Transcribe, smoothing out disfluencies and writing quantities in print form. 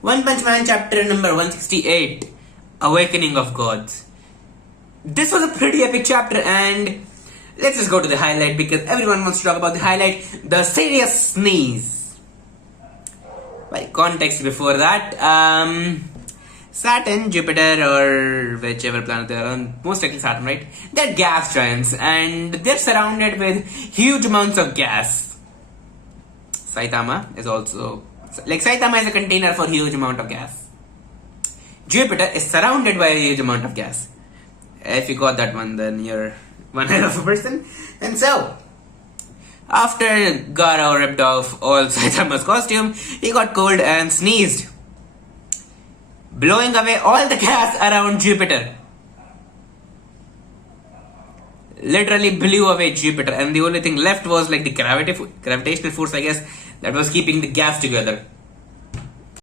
One Punch Man chapter number 168, Awakening of Gods. This was a pretty epic chapter, and let's just go to the highlight because everyone wants to talk about the highlight, the serious sneeze. Well, context before that, Saturn, Jupiter, or whichever planet they're on, most likely Saturn, right? They're gas giants and they're surrounded with huge amounts of gas. Saitama is also, like, Saitama is a container for huge amount of gas. Jupiter is surrounded by a huge amount of gas. If you got that one, then you're one hell of a person. And so, after Gaara ripped off all Saitama's costume, he got cold and sneezed, blowing away all the gas around Jupiter. Literally blew away Jupiter, and the only thing left was like the gravitational force, I guess, that was keeping the gas together.